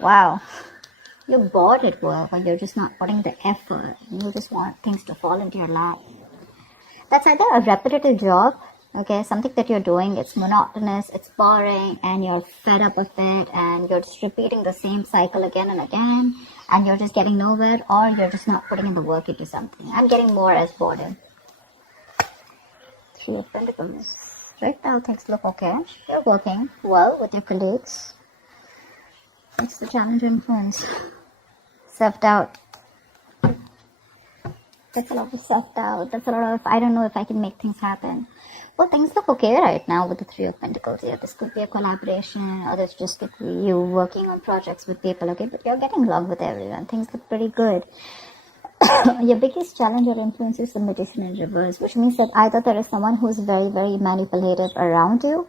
Wow. You're bored at work, or you're just not putting the effort. You just want things to fall into your lap. That's either a repetitive job, okay, something that you're doing, it's monotonous, it's boring, and you're fed up with it, and you're just repeating the same cycle again and again, and you're just getting nowhere, or you're just not putting in the work into something. I'm getting more as boredom. Three of Pentacles. Right now, things look okay. You're working well with your colleagues. It's the challenge influence. Self-doubt. That's a lot of self-doubt. That's a lot of, I don't know if I can make things happen. Well, things look okay right now with the Three of Pentacles. Yeah, this could be a collaboration, or this just could be you working on projects with people, okay? But you're getting along with everyone. Things look pretty good. Your biggest challenge or influence is the Magician in reverse, which means that either there is someone who's very, very manipulative around you,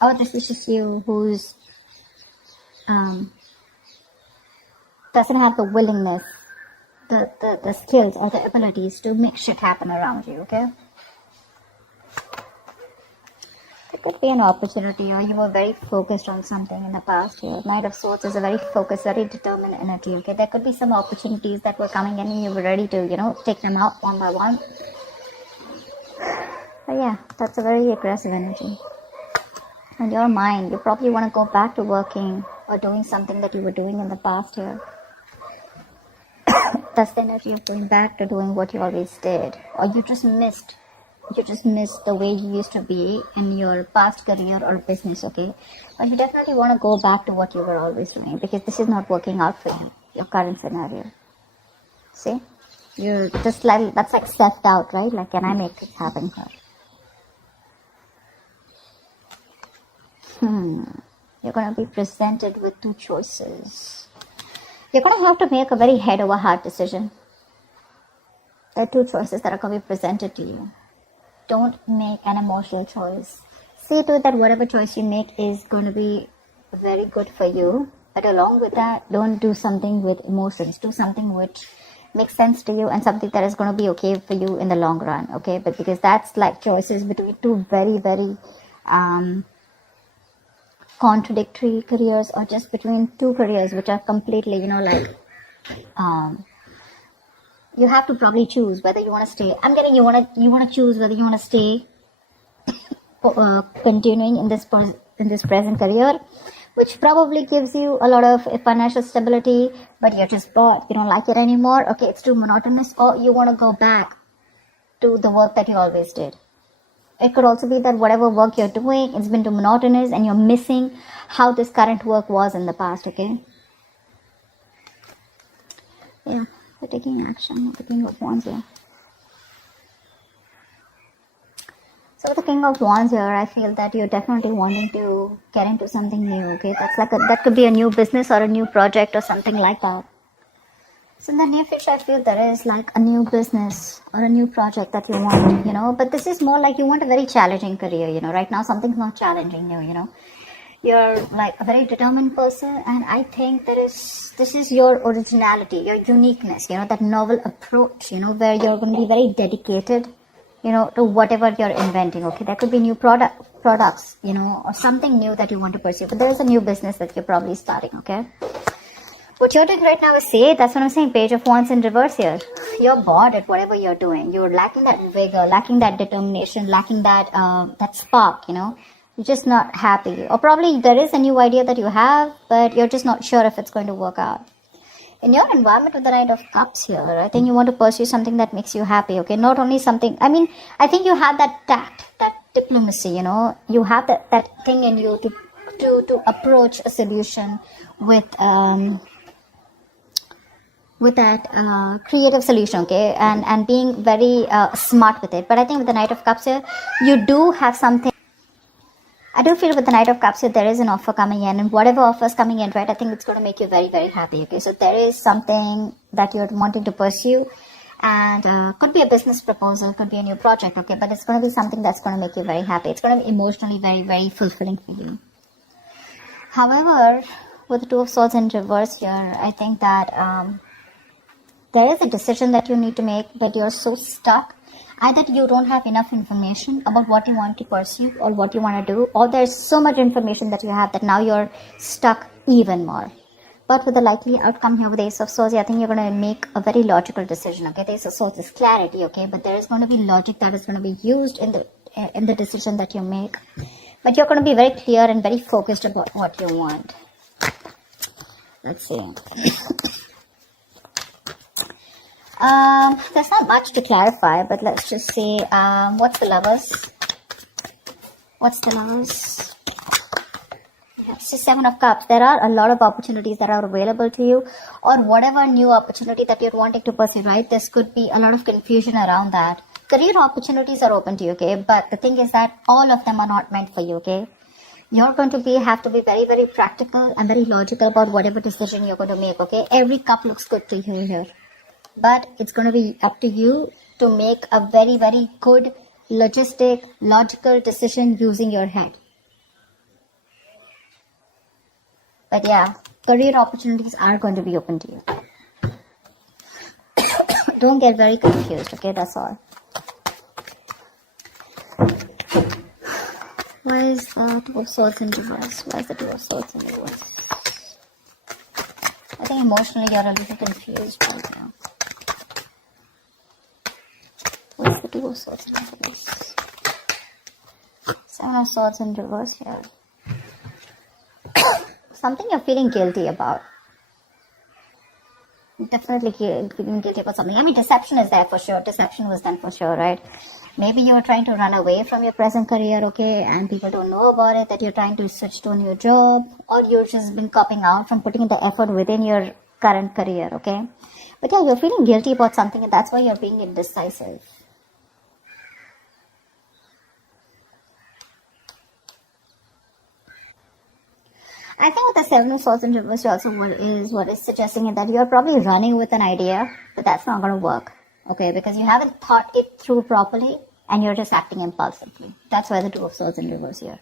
or this is just you who's doesn't have the willingness, the skills or the abilities to make shit happen around you, okay? There could be an opportunity, or you were very focused on something in the past here. Knight of Swords is a very focused, very determined energy, okay? There could be some opportunities that were coming in and you were ready to, take them out one by one. But yeah, that's a very aggressive energy. In your mind, you probably want to go back to working or doing something that you were doing in the past here. That's the energy of going back to doing what you always did. Or you just missed the way you used to be in your past career or business, okay? But you definitely want to go back to what you were always doing, because this is not working out for you, your current scenario. See? You're just like, that's like self-doubt, right? Like, can I make things happen here? You're going to be presented with two choices. You're going to have to make a very head over heart decision. There are two choices that are going to be presented to you. Don't make an emotional choice. See to it that whatever choice you make is going to be very good for you. But along with that, don't do something with emotions. Do something which makes sense to you and something that is going to be okay for you in the long run. Okay, but because that's like choices between two very, very contradictory careers, or just between two careers which are completely, you have to probably choose whether you want to stay. I'm getting you want to choose whether you want to stay continuing in this present career, which probably gives you a lot of financial stability, but you're just bored, you don't like it anymore, okay, it's too monotonous, or you want to go back to the work that you always did. It could also be that whatever work you're doing, it's been too monotonous and you're missing how this current work was in the past, okay? Yeah, we're taking action with the King of Wands here. So with the King of Wands here, I feel that you're definitely wanting to get into something new, okay? That's like that could be a new business or a new project or something like that. So in the near future, I feel there is like a new business or a new project that you want, but this is more like you want a very challenging career, right now something's not challenging you, You're like a very determined person, and I think this is your originality, your uniqueness, that novel approach, where you're going to be very dedicated, to whatever you're inventing, okay? There could be new products, or something new that you want to pursue, but there is a new business that you're probably starting, okay? What you're doing right now is that's what I'm saying, Page of Wands in reverse here. You're bored at whatever you're doing. You're lacking that vigor, lacking that determination, lacking that that spark, You're just not happy. Or probably there is a new idea that you have, but you're just not sure if it's going to work out. In your environment with the Knight of Cups here, I think you want to pursue something that makes you happy, okay? Not only something, I think you have that tact, that diplomacy, You have that thing in you to approach a solution with that creative solution, okay, and being very smart with it. But I think with the Knight of Cups here, you do have something. I do feel with the Knight of Cups here, there is an offer coming in, and whatever offer is coming in, right, I think it's going to make you very, very happy, okay? So there is something that you're wanting to pursue, and could be a business proposal, could be a new project, okay, but it's going to be something that's going to make you very happy. It's going to be emotionally very, very fulfilling for you. However, with the Two of Swords in reverse here, I think that there is a decision that you need to make, but you're so stuck. Either you don't have enough information about what you want to pursue or what you want to do, or there's so much information that you have that now you're stuck even more. But with the likely outcome here with the Ace of Swords, I think you're going to make a very logical decision, okay? The Ace of Swords is clarity, okay? But there is going to be logic that is going to be used in the decision that you make. But you're going to be very clear and very focused about what you want. Let's see. There's not much to clarify, but let's just see. What's the Lovers? What's the Lovers? It's just Seven of Cups. There are a lot of opportunities that are available to you, or whatever new opportunity that you're wanting to pursue, right? This could be a lot of confusion around that. Career opportunities are open to you, okay? But the thing is that all of them are not meant for you, okay? You're going to have to be very, very practical and very logical about whatever decision you're going to make, okay? Every cup looks good to you here. But it's going to be up to you to make a very, very good, logical decision using your head. But yeah, career opportunities are going to be open to you. Don't get very confused, okay? That's all. Why is the Two of Swords in reverse? Why is the Two of Swords in reverse? I think emotionally you're a little confused right now. What's the Two of Swords in reverse? Seven of Swords in reverse here. Something you're feeling guilty about. Definitely feeling guilty about something. I mean, deception is there for sure. Deception was done for sure, right? Maybe you're trying to run away from your present career, okay, and people don't know about it, that you're trying to switch to a new job, or you've just been copping out from putting in the effort within your current career, okay? But yeah, you're feeling guilty about something, and that's why you're being indecisive. I think with the Seven of Swords in reverse also what is suggesting is that you're probably running with an idea, but that's not going to work, okay? Because you haven't thought it through properly and you're just acting impulsively. That's why the Two of Swords in reverse here.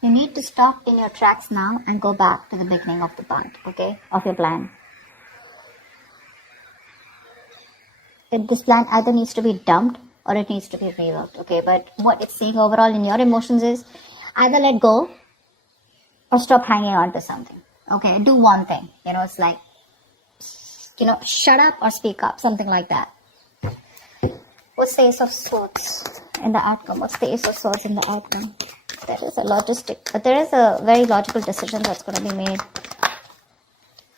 You need to stop in your tracks now and go back to the beginning of the part, okay? Of your plan. This plan either needs to be dumped or it needs to be reworked, okay? But what it's saying overall in your emotions is either let go or stop hanging on to something, okay? Do one thing, it's like, shut up or speak up, something like that. What's the Ace of Swords in the outcome? What's the Ace of Swords in the outcome? There is a very logical decision that's going to be made.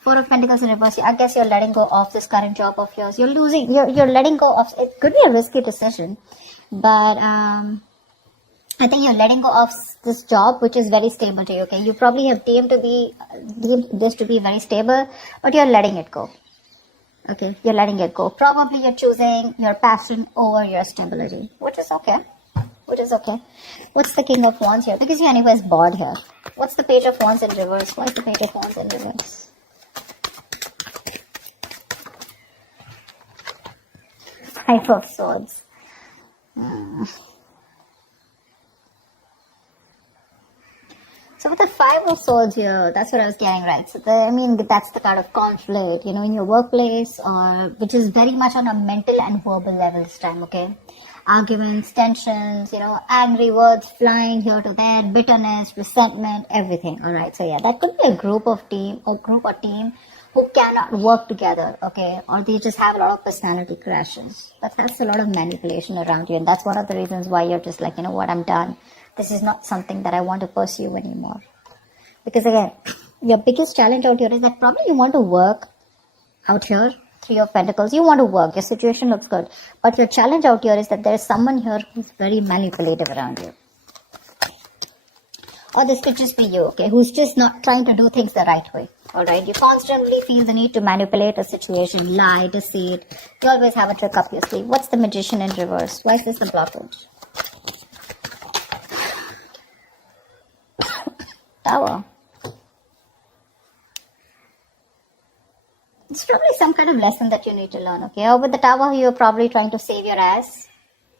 Four of Pentacles in reverse. I guess you're letting go of this current job of yours. You're letting go of, it could be a risky decision, but I think you're letting go of this job which is very stable to you, okay? You probably have deemed this to be very stable, but you're letting it go. Okay, you're letting it go. Probably you're choosing your passion over your stability, which is okay. What's the King of Wands here? Because you're anyways bored here. What's the Page of Wands in reverse? Why is the Page of Wands in reverse? Five of Swords. So with the Five of Swords here, that's what I was getting, right? So that's the kind of conflict, in your workplace, or which is very much on a mental and verbal level this time, okay? Arguments, tensions, angry words flying here to there, bitterness, resentment, everything, alright? So yeah, that could be a group or team who cannot work together, okay? Or they just have a lot of personality crashes. But that's a lot of manipulation around you, and that's one of the reasons why you're just like, what, I'm done. This is not something that I want to pursue anymore. Because again, your biggest challenge out here is that probably you want to work out here. Three of Pentacles, you want to work, your situation looks good. But your challenge out here is that there is someone here who's very manipulative around you. Or this could just be you, okay, who's just not trying to do things the right way. Alright, you constantly feel the need to manipulate a situation, lie, deceit. You always have a trick up your sleeve. What's the Magician in reverse? Why is this the blockage? Tower. It's probably some kind of lesson that you need to learn, okay? Or with the Tower, you're probably trying to save your ass.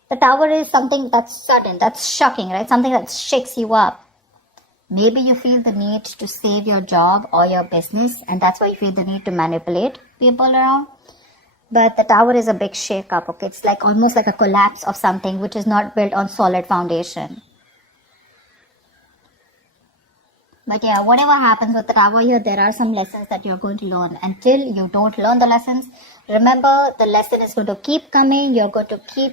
The Tower is something that's sudden, that's shocking, right? Something that shakes you up. Maybe you feel the need to save your job or your business, and that's why you feel the need to manipulate people around. But the Tower is a big shake-up, okay? It's like almost like a collapse of something which is not built on solid foundation. But yeah, whatever happens with the tower here, there are some lessons that you're going to learn. Until you don't learn the lessons, remember the lesson is going to keep coming. You're going to keep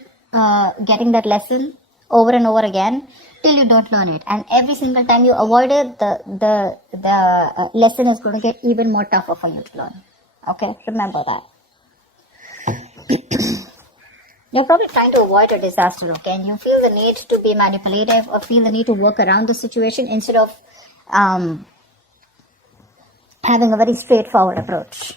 getting that lesson over and over again till you don't learn it. And every single time you avoid it, the lesson is going to get even more tougher for you to learn. Okay, remember that. You're probably trying to avoid a disaster, okay? And you feel the need to be manipulative or feel the need to work around the situation instead of having a very straightforward approach.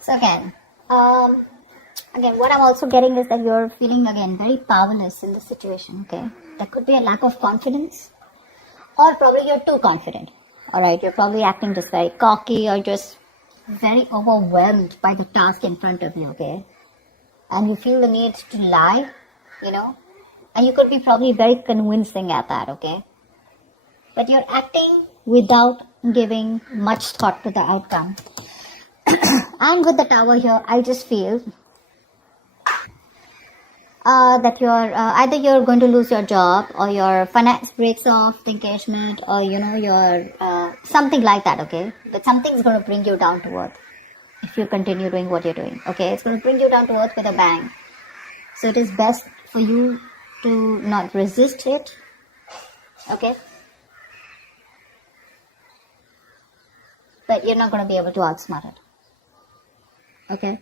So again, what I'm also getting is that you're feeling again very powerless in the situation, okay? There could be a lack of confidence, or probably you're too confident. All right, you're probably acting just very cocky or just very overwhelmed by the task in front of you, okay? And you feel the need to lie, and you could be probably very convincing at that, okay? But you're acting without giving much thought to the outcome. And with the tower here, I just feel that you're either you're going to lose your job, or your finance breaks off, the engagement, or your something like that, okay? But something's going to bring you down to earth if you continue doing what you're doing, okay? It's going to bring you down to earth with a bang. So it is best for you to not resist it, okay? But you're not going to be able to outsmart it, okay?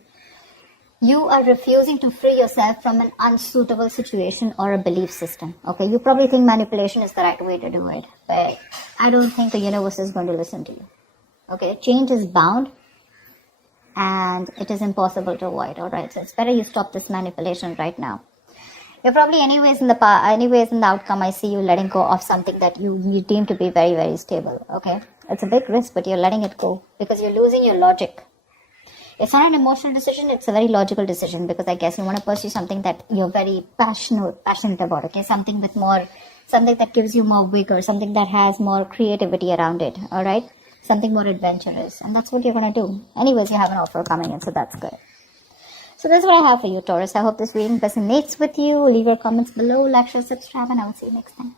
You are refusing to free yourself from an unsuitable situation or a belief system, okay? You probably think manipulation is the right way to do it, but I don't think the universe is going to listen to you, okay? Change is bound, and it is impossible to avoid, all right? So it's better you stop this manipulation right now. You're probably anyways in the outcome, I see you letting go of something that you deem to be very, very stable, okay? It's a big risk, but you're letting it go because you're losing your logic. It's not an emotional decision, it's a very logical decision, because I guess you want to pursue something that you're very passionate about, okay? Something that gives you more vigor, something that has more creativity around it, all right? Something more adventurous, and that's what you're going to do. Anyways, you have an offer coming in, so that's good. So that's what I have for you, Taurus. I hope this reading resonates with you. Leave your comments below, like, share, subscribe, and I will see you next time.